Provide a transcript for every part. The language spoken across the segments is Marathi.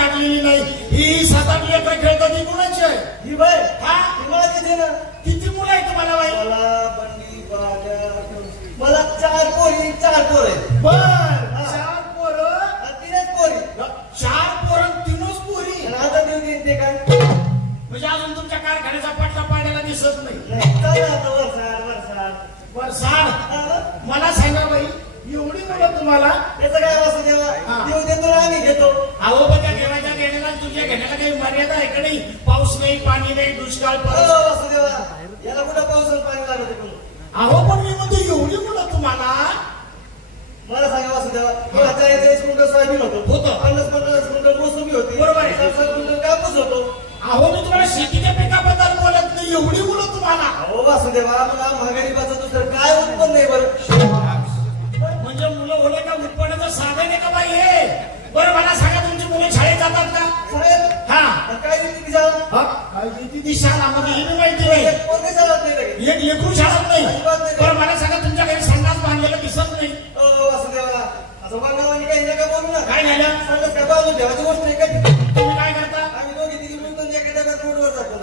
काढलेली नाही. ही 7-8 लेकरं खेळतात ती कुणाची आहे? ही बाई हा मला किती ना किती मुलं आहेत तुम्हाला बाई? मला बंडी मला 4 पोरी 4 पोर आहेत. बर 4 पोरं 3च पोरी 4 पोरं 3च पोरी. आणि आता देऊन ते काय म्हणजे अजून तुमच्या कारखान्याचा पटला पाडायला दिसत नाही. चालेल आता वर्षाड वर्षाड मला सांगा बाई एवढी मुलं तुम्हाला त्याचं काय असं देवा देऊ देतो आम्ही घेतो. अहो पण त्या देवाच्या घेण्याला तुझ्या घेण्याला काही मर्यादा आहे का नाही? पाऊस नाही पाणी नाही दुष्काळ असं देवा याला कुठं पावसाला पाणी लागत. अहो पण मी म्हणतो एवढी मुलं तुम्हाला. मला सांगा असं देवा 40 क्विंटल सोयाबीन होतं 50 क्विंटल मोसंबी होती. बरोबर आहे. 60 क्विंटल कापूस होतो. अहो मी तुम्हाला शेतीच्या पिकाबद्दल बोलत नाही एवढी मुलं तुम्हाला. अहो वासुदेवा मला महागाईचं दुसरं काय उत्पन्न नाही बरं. म्हणजे मुलं होणे का उत्पन्नाचं साधन आहे का बाई हे? बरं मला सांगा तुमची मुलं शाळेत जातात का? साहेब हा काय देते ती शाळा? ती शाळा म्हणजे ही माहिती नाही. कोणती शाळा नाही एक लेकरू शाळात नाही. बरं मला सांगा तुमच्या घरी संडास बांधलेलं दिसत नाही. वासुदेवा असं वागावानी काही नका बोलू ना. काय झालं? संडास काय बांधून ठेवायची गोष्ट आहे का? तुम्ही काय करता? आम्ही दोघी तिघी मिळून एका डब्यात रोडवर जातो.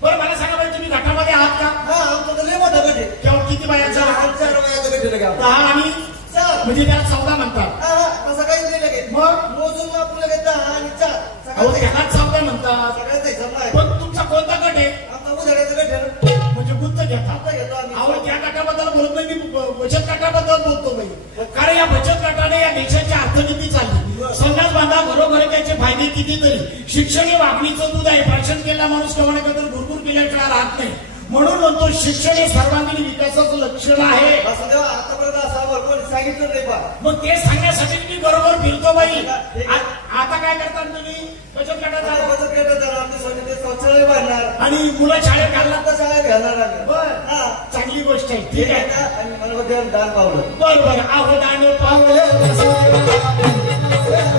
बरं मला सांगा बाई तुम्ही गटामध्ये आहात का? हा आमचं तर लय मोठा गट आहे. केवळ किती बायाचा? 4 वयाचा गट आहे. 10 आणि 4 म्हणजे त्याला 14 म्हणतात. तसं काही नाही लगेच. मग मोजून आपण लगेच 10 आणि 4 अहो सगळ्यात त्याला 14 म्हणतात. सगळ्यात एक्झाम आहे. पण तुमचा कोणता गट आहे? आमचा उधाड्याचा गट आहे ना. म्हणजे गुंत घेतात. आता घेतो आम्ही. अहो त्या गटाबद्दल बोलत नाही मी बचत गटाबद्दल बोलतो बाई. कारण या बचत गटाने या देशाची अर्थनीती चालली. संडास बांधा घरोघरी त्याचे फायदे कितीतरी. शिक्षण हे वागणीचं दूध आहे. भाषण केला माणूस कमाण्याबद्दल भरपूर केल्याशिवाय राहत नाही. म्हणून म्हणतो शिक्षण हे सर्वांगीण विकासाचं लक्षण आहे. असं तेव्हा आतापर्यंत असा कोणी सांगितलं नाही बा. मग ते सांगण्यासाठी मी बरोबर फिरतो बाई. आता काय करतात तुम्ही? बचत गटाचा बचत गटाचा आमच्या स्वतः शौचालय बांधणार आणि मुलं शाळेत घालणार. आता शाळेत घालणार आम्ही. बर चांगली गोष्ट आहे. ठीक आहे. आणि मला मध्ये दान पावलं. बरोबर अहो दान पावलं Yeah.